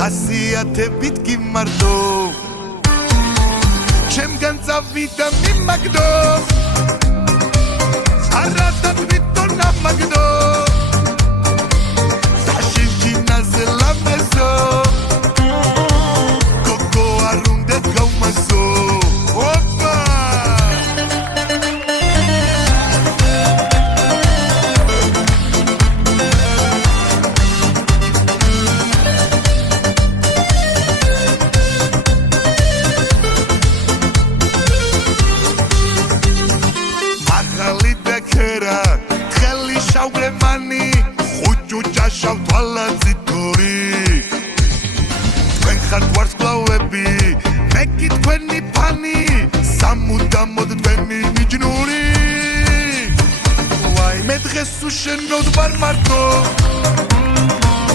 ხასიათებით გიმარტო ჩემგან წავიდა მიმაგდო არადა თვითონ ამაგდო დაშინჯინაზე ლამაზო გოგო არ უნდა გავმასო ოპა შავრემანი ხუჭუჭა შავთვალაძი თორი თქვენ ხართ ვარსკვლავები მე კი თქვენი ფანი სამუდამოდ თქვენი მიჯნური ვაი მე დღეს უშენოდ ვარ მარტო